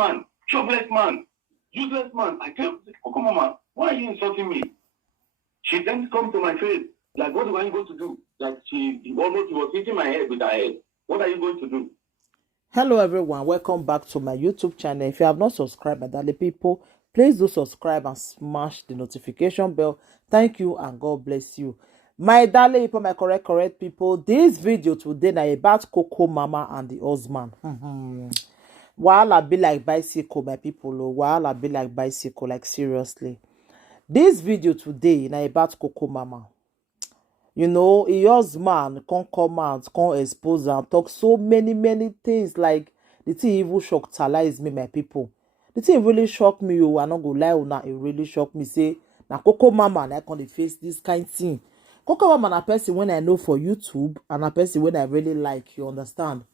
man, jobless man, useless man. I came, Koko Mama, why are you insulting me? She then come to my face, like, what are you going to do? Like, she was hitting my head with her head. What are you going to do? Hello everyone, welcome back to my YouTube channel. If you have not subscribed, my darling people, please do subscribe and smash the notification bell. Thank you and God bless you. My darling people, my correct people, this video today na about Koko Mama and the husband. Wahala be like bicycle, my people. Oh, wahala be like bicycle, like seriously. This video today na about Koko Mama. You know, a husband can't come out, can't expose and talk so many things. Like the thing even shockalize me, my people. The thing really shocked me. Oh, I not go lie, now it really shocked me. Say, na Koko Mama, and I can't face this kind of thing. Koko Mama na person when I know for YouTube, and a person when I really like. You understand?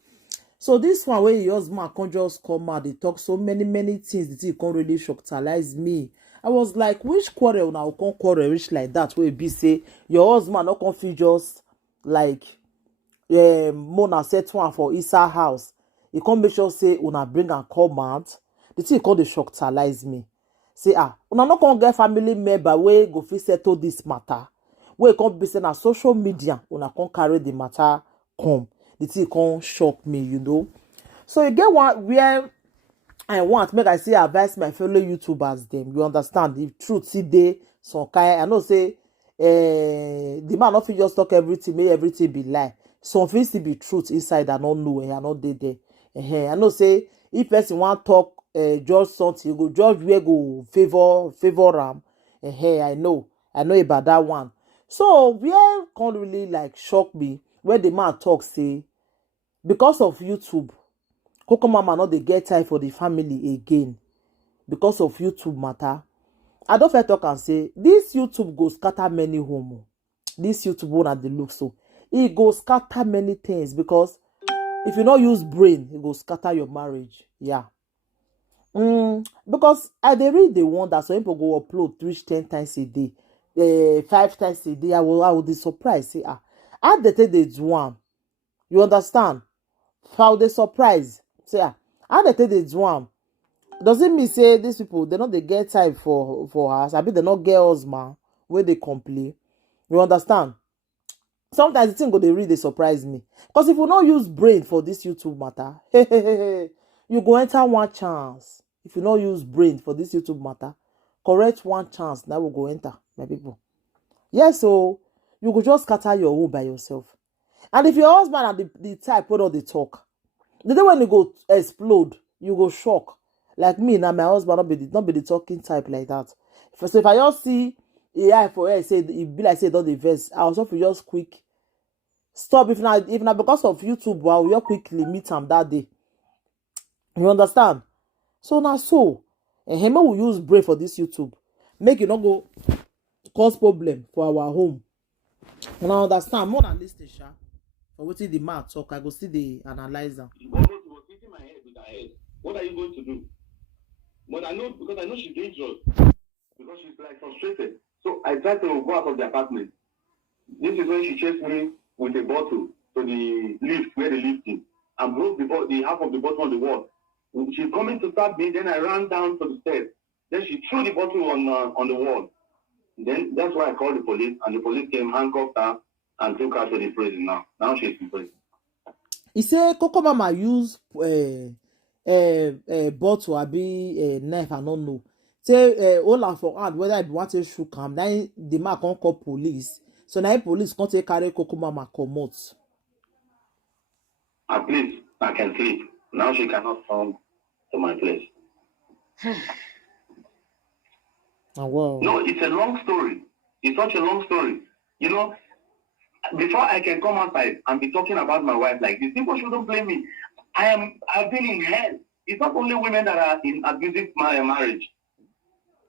So this one where your husband can't just come out, they talk so many things. The thing can't really shockalize me. I was like, which quarrel now can't quarrel reach like that? Where be say your husband not confuse just like Mona set one for Isa house. He can't make sure say una bring and come out. The thing called the shockalize me. Say una not gonna get family member where go fit settle this matter. Where can't be saying na social media una can't carry the matter come. The thing can't shock me, you know. So you get one where I want make I say advise my fellow YouTubers them. You understand? The truth see they some kind. I know say the man not fit just talk everything, make everything be lie. Some things be truth inside I don't know and I not there. I know say if person want talk judge something, you go judge where go favor am. I know about that one. So where can't really like shock me when the man talk say because of YouTube. Koko Mama not dey get time for the family again because of YouTube matter. I don't fit talk and say this YouTube go scatter many home. This YouTube one at the look so it go scatter many things because if you not use brain, it go scatter your marriage. Yeah. Because I dey read the one that some people go upload 3 10 times a day, 5 times a day. I will be surprised. Say how they take the do am? You understand? How they surprise? Say how they take the do am? Does it mean say these people they not they get time for us? I mean they not get husband where they complain. You understand? Sometimes the thing go they read they surprise me. Because if you not use brain for this YouTube matter, you go enter one chance. If you not use brain for this YouTube matter, correct one chance that will go enter, my people. Yes, so you go just scatter your home by yourself. And if your husband and the type put on the talk, the day when you go explode, you go shock. Like me now, my husband not be the talking type like that. So if I just see AI for her say it be like say don't the verse, I also feel just quick stop. If not because of YouTube, wow, we just quickly meet him that day. You understand? So now and him will use brain for this YouTube. Make it not go cause problem for our home. And I understand more than listening, sha. For wetin the man talk, I go see the analyzer. She was hitting my head with her head. What are you going to do? But I know because I know she's dangerous. Because she's like frustrated. So I tried to go out of the apartment. This is when she chased me with a bottle to the lift where the lift is and broke the half of the bottle on the wall. She's coming to stab me, then I ran down to the stairs. Then she threw the bottle on the wall. Then that's why I called the police, and the police came, handcuffed her, and took her to the prison now. Now she's in prison. He say Koko Mama use bottle abi knife, I don't know. Say hold am for hand whether it want to shoot am. Then the man can't call police. So now police can't take carry Koko Mama comot. At least I can sleep. Now she cannot come to my place. Oh, wow. No, it's a long story. It's such a long story. You know, before I can come outside and be talking about my wife like this, people shouldn't blame me. I've been in hell. It's not only women that are in abusive marriage.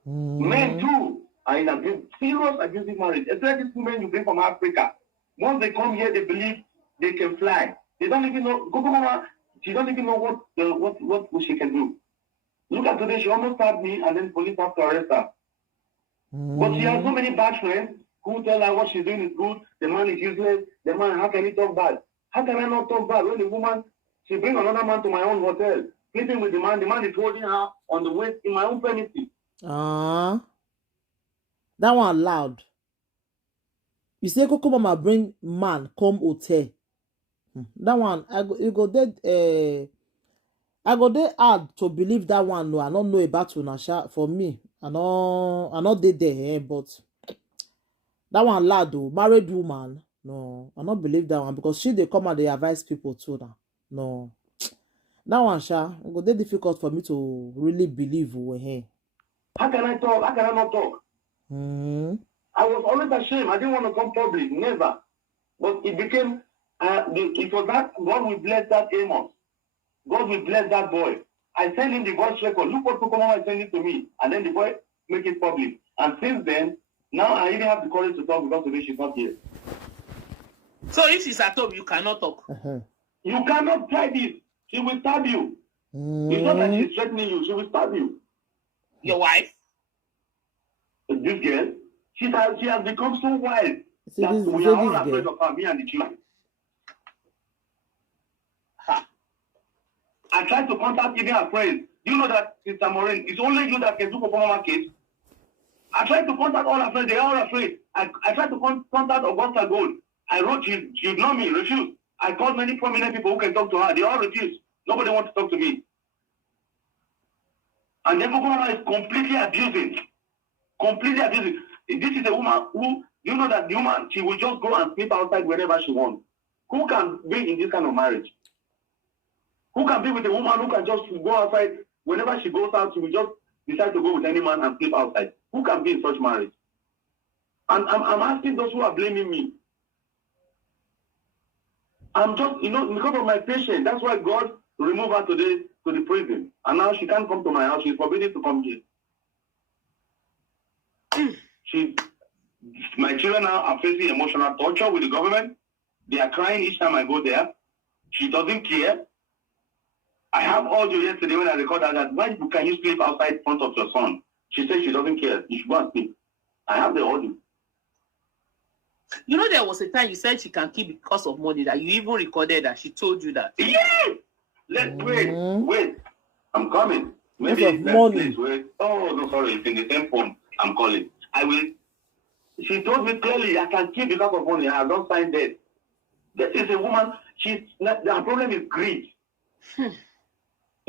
Men too are in serious abusive marriage. Especially these women you bring from Africa. Once they come here, they believe they can fly. They don't even know. Koko Mama, she don't even know what she can do. Look at today, she almost stabbed me, and then police have to arrest her. But she has so many bad friends who tell her what she's doing is good. The man is useless. The man, how can he talk bad? How can I not talk bad when the woman, she bring another man to my own hotel, sleeping with the man is holding her on the waist in my own premises. That one loud. You say Koko Mama bring man come hotel. That one I go dead. I go dey hard to believe that one. No, I don't know about Unasha. For me, I not dey there, but that one loud though. Married woman. No, I not believe that one because she dey come and they advise people too now. No. That one, Sha, it go dey difficult for me to really believe we here. How can I talk? How can I not talk? I was always ashamed. I didn't want to come public, never. But it became, it was that, God will bless that Amos. God will bless that boy. I sent him the voice record. Look what Koko Mama sent it to me. And then the boy make it public. And since then, now I even have the courage to talk because today she's not here. So if she's at home, you cannot talk. You cannot try this. She will stab you. It's not that she's threatening you. She will stab you. Your wife? This girl, she has become so wild that we are all afraid of her, me and the children. I tried to contact even her friends. Do you know that, Sister Maureen, it's only you that can do Koko Mama case? I tried to contact all her friends. They are all afraid. I tried to contact Augusta Gold. I wrote, she ignored me, refused. I called many prominent people who can talk to her. They all refused. Nobody wants to talk to me. And then Koko Mama is completely abusing. Completely abusing. This is a woman who, you know that the woman, she will just go and sleep outside wherever she wants. Who can be in this kind of marriage? Who can be with a woman who can just go outside whenever she goes out, she will just decide to go with any man and sleep outside? Who can be in such marriage? And I'm asking those who are blaming me. I'm just, because of my patience, that's why God removed her today to the prison. And now she can't come to my house. She's forbidden to come here. My children now are facing emotional torture with the government. They are crying each time I go there. She doesn't care. I have audio yesterday when I recorded that. Why can you sleep outside in front of your son? She said she doesn't care. You should go and sleep. I have the audio. You know, there was a time you said she can keep because of money, that you even recorded that. She told you that. Yes! Wait. I'm coming. Maybe money. Wait. Oh, no, sorry. It's in the same phone. I'm calling. I will. She told me clearly, I can keep because of money. I have not signed it. This is a woman. Her problem is greed.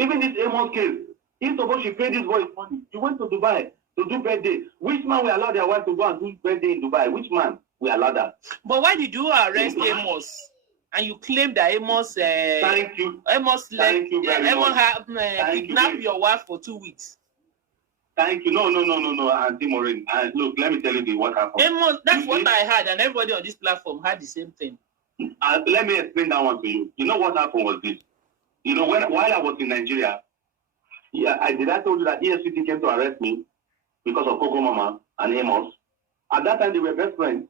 Even this Amos case, instead of she paid this boy money, she went to Dubai to do birthday. Which man will allow their wife to go and do birthday in Dubai? Which man will allow that? But why did you arrest Amos? And you claim that Amos... Thank you. Amos kidnapped your wife for 2 weeks. Thank you. No, Auntie Maureen. Look, let me tell you what happened. Amos, that's what I heard, and everybody on this platform had the same thing. Let me explain that one to you. You know what happened was this. While I was in Nigeria, I told you that EFCC came to arrest me because of Koko Mama and Amos. At that time, they were best friends.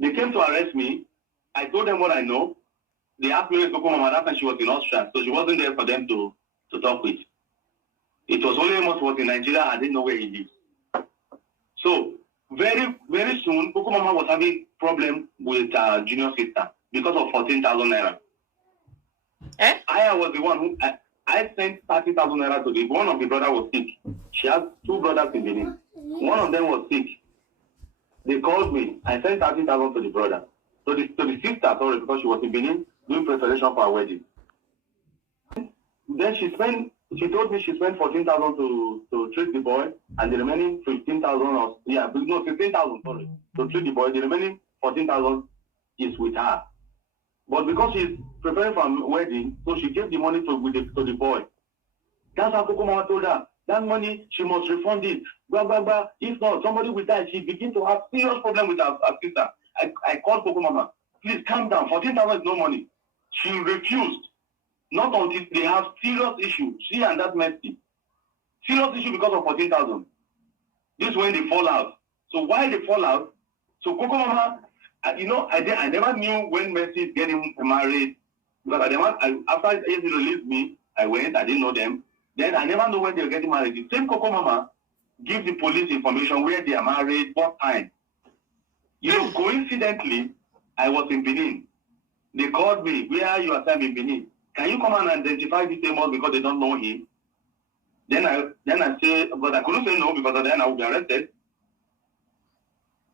They came to arrest me. I told them what I know. They asked me where Koko Mama. That time she was in Austria, so she wasn't there for them to talk with. It was only Amos was in Nigeria. I didn't know where he lived. So very, very soon, Koko Mama was having problem with junior sister because of 14,000 naira. I was the one who I sent 30,000 naira to one of the brother was sick. She has 2 brothers in Benin. One of them was sick. They called me. I sent 30,000 to the brother. To the sister, sorry, because she was in Benin doing preparation for her wedding. Then she told me she spent 14,000 to treat the boy, and the remaining 15,000 15,000, sorry, to treat the boy. The remaining 14,000 is with her. But because she's preparing for a wedding, so she gave the money to the boy. That's how Koko Mama told her. That money, she must refund it. Blah, blah, blah. If not, somebody will die. She begin to have serious problem with her sister. I called Koko Mama. Please calm down. 14,000 is no money. She refused. Not until they have serious issue. She and that Mercy. Serious issue because of 14,000. This is when they fall out. So why they fall out? So Koko Mama, I never knew when Mercy is getting married. Because after he released me, I went, I didn't know them. Then I never know when they were getting married. The same Koko Mama gives the police information where they are married, what time. Coincidentally, I was in Benin. They called me, where are you at time in Benin? can you come and identify this Amos because they don't know him? Then I say, but I couldn't say no because then I would be arrested.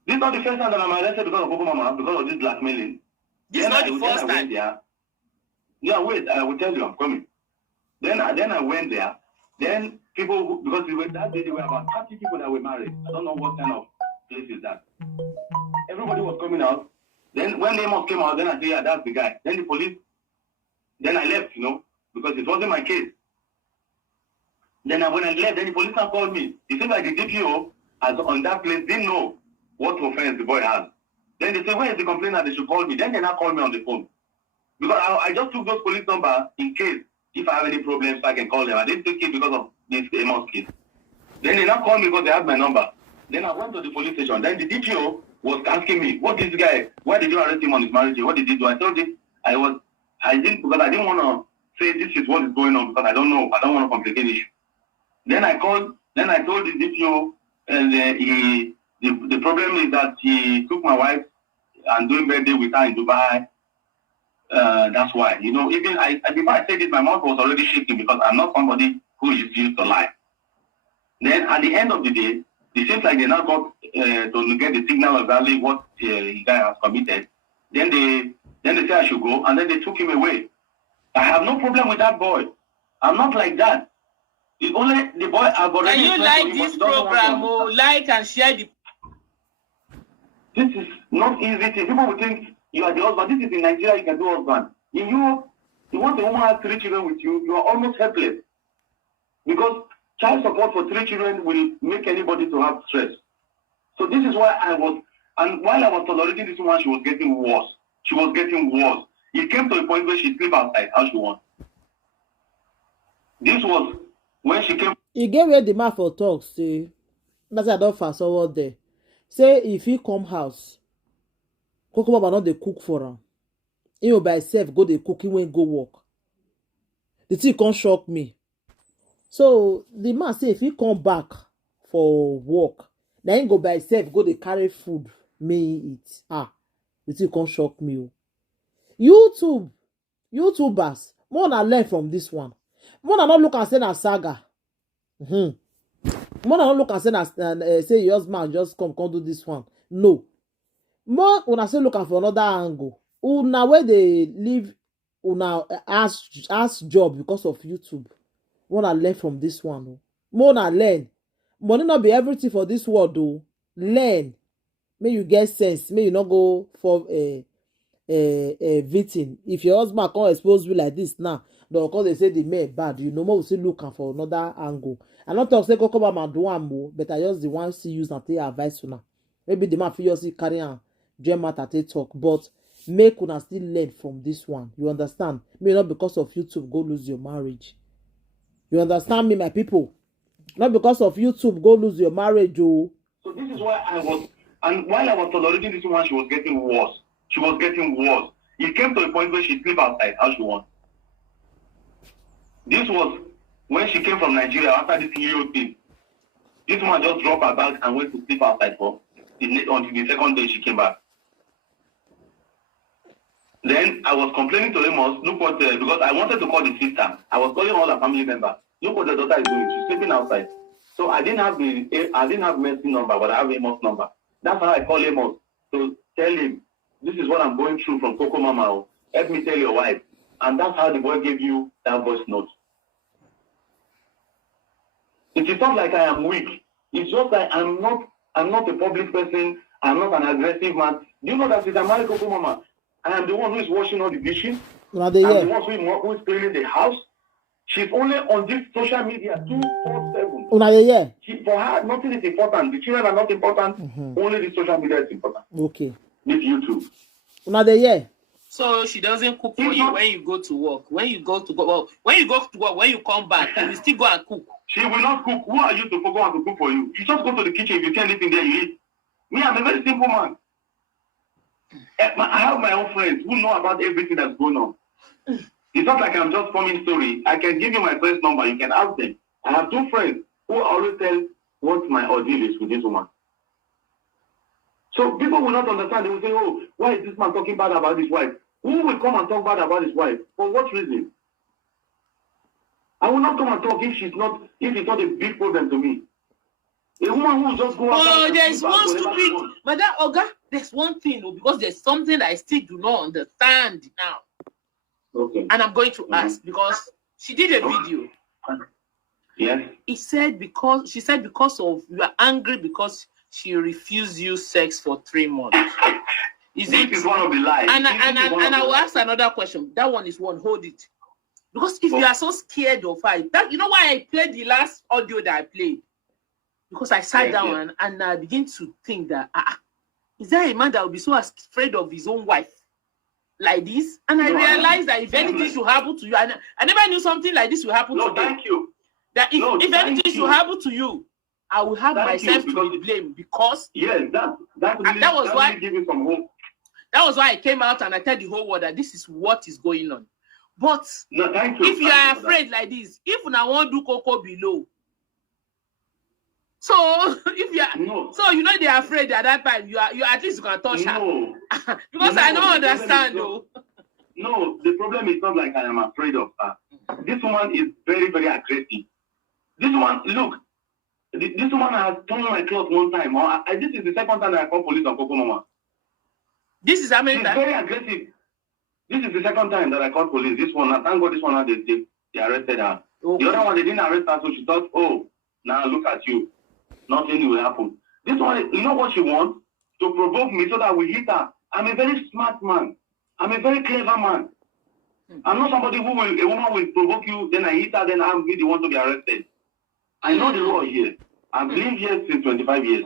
This is not the first time that I'm arrested because of Koko Mama, because of this blackmailing. This is not the first time. Yeah, wait, I will tell you, I'm coming. Then I went there. Then people, because that day there were about 30 people that were married. I don't know what kind of place is that. Everybody was coming out. Then when Amos came out, then I said, yeah, that's the guy. Then the police, then I left, because it wasn't my case. Then when I left, then the police called me. It seems like the DPO on that place didn't know what offense the boy has. Then they say, where is the complainant? They should call me. Then they now call me on the phone. Because I just took those police numbers in case if I have any problems, I can call them. I didn't take it because of this Amos case. Then they now called me because they have my number. Then I went to the police station. Then the DPO was asking me, what is this guy? Why did you arrest him on his marriage? What did he do? I told him I didn't want to say this is what is going on because I don't know. I don't want to complicate issue. Then I told the DPO, and the problem is that he took my wife and doing birthday with her in Dubai. That's why, even before I said it, my mouth was already shaking because I'm not somebody who is used to lie. Then at the end of the day, it seems like they now got to get the signal exactly what the guy has committed. Then they say I should go, and then they took him away. I have no problem with that boy. I'm not like that. It's only the boy I've already. Can you like this program or like and share the? This is not easy. People will think you are the husband. This is in Nigeria, you can do husband. In Europe, you want a woman has 3 children with you, you are almost helpless. Because child support for 3 children will make anybody to have stress. So this is why while I was tolerating this woman, she was getting worse. She was getting worse. It came to a point where she sleep outside how she wants. This was when she came. He gave where the man for talk, say, that's I don't fast forward there. Say if he come house, Koko Mama not dey cook for him. He will by himself go dey cook, he won't go work. The thing can't shock me. So the man say if he come back for work, then he go by himself, go dey carry food, may eat. The thing can't shock me. YouTubers, more na learn from this one. More na not look and say na saga. More na not look and say say your husband just come do this one. No. More una say looking for another angle. Una where they live, una ask job because of YouTube. More na learn from this one. More na learn. Money not be everything for this world though. Learn. May you get sense. May you not go for a victim. If your husband can't expose you like this now, because they say the man bad, more will still looking for another angle. I not talk say Koko Mama do one more, but I just the one see use and take advice to now. Maybe the man feel see carry on dream matter take talk, but make una still learn from this one. You understand? Maybe not because of YouTube go lose your marriage. You understand me, my people? Not because of YouTube go lose your marriage, oh. So this is why and while I was tolerating this woman, she was getting worse. She was getting worse. It came to a point where she sleep outside how she wants. This was when she came from Nigeria after this Leo thing. This woman just dropped her bag and went to sleep outside until the second day she came back. Then I was complaining to Amos, look what, because I wanted to call the sister. I was calling all her family members. Look what the daughter is doing. She's sleeping outside. So I didn't have Mercy number, but I have Amos number. That's how I call Amos. So tell him, this is what I'm going through from Koko Mama. Help me tell your wife. And that's how the boy gave you that voice note. It is not like I am weak. It's just like I'm not a public person. I'm not an aggressive man. Do you know that since I married Koko Mama, I am the one who is washing all the dishes. I'm the one who is cleaning the house. She's only on this social media 247. For her, nothing is important. The children are not important. Only the social media is important. Okay. This YouTube. So she doesn't cook for you when you go to work. When you go to work, when you come back, you will still go and cook. She will not cook. Who are you to go and to cook for you? You just go to the kitchen. If you can't anything there, you eat. Me, I'm a very simple man. I have my own friends who know about everything that's going on. It's not like I'm just forming story. I can give you my first number. You can ask them. I have 2 friends who always tell what my ordeal is with this woman. So people will not understand. They will say, oh, why is this man talking bad about his wife? Who will come and talk bad about his wife? For what reason? I will not come and talk if it's not a big problem to me. A woman who will just go out. Oh, there's one stupid, Madam Oga. There's one thing, because there's something that I still do not understand now. Okay. And I'm going to ask because she did a video. Yes. She said because of you are angry because she refused you sex for 3 months. This is one of the lies. And I will ask another question. That one is one. Hold it. Because if you are so scared of her, that you know why I played the last audio that I played? Because I sat down and I begin to think that is there a man that will be so afraid of his own wife like this? And I realized that if anything should happen to you, I never knew something like this will happen to me. Thank you. That if anything should happen to you, I will have myself to be blamed because that was why give you some hope. That was why I came out and I tell the whole world that this is what is going on. But if you are afraid like this, if I want to do Koko below, so if you are, so you know they are afraid at that time. You at least you can touch her because I don't understand though. No, the problem is not like I am afraid of her. This woman is very, very aggressive. This woman, look, this woman has torn my clothes one time. This is the second time that I call police on Koko Mama. This is how many times? She's very aggressive. This is the second time that I called police. This one, thank God, this one they arrested her. Okay. The other one they didn't arrest her, so she thought, oh, now look at you, nothing will happen. This one, you know what she wants? To provoke me so that we hit her. I'm a very smart man. I'm a very clever man. I'm not somebody a woman will provoke you, then I hit her, then I'll be the one to be arrested. I know the law here. I've lived here since 25 years.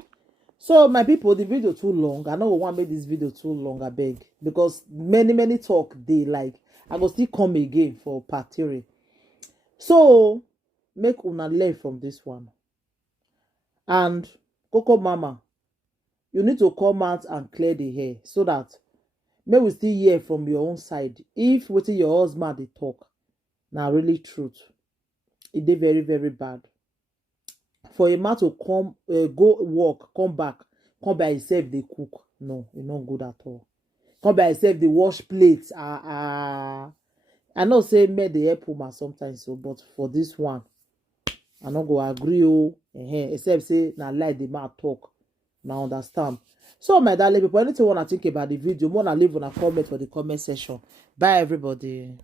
So my people, the video too long. I know we want to make this video too long, I beg. Because many talk they like. I go still come again for part 3. So make una learn from this one. And Koko Mama, you need to come out and clear the hair so that may we still hear from your own side. If what your husband they talk, now really truth. It dey very, very bad. For a man to come, go work, come back, come by himself, they cook. No, it's not good at all. Come by himself, they wash plates. I know say me they help woman sometimes, so but for this one, I not go agree. Except say na lie the man talk. Now understand. So my darling people, anything wanna think about the video, wanna leave on a comment for the comment section. Bye everybody.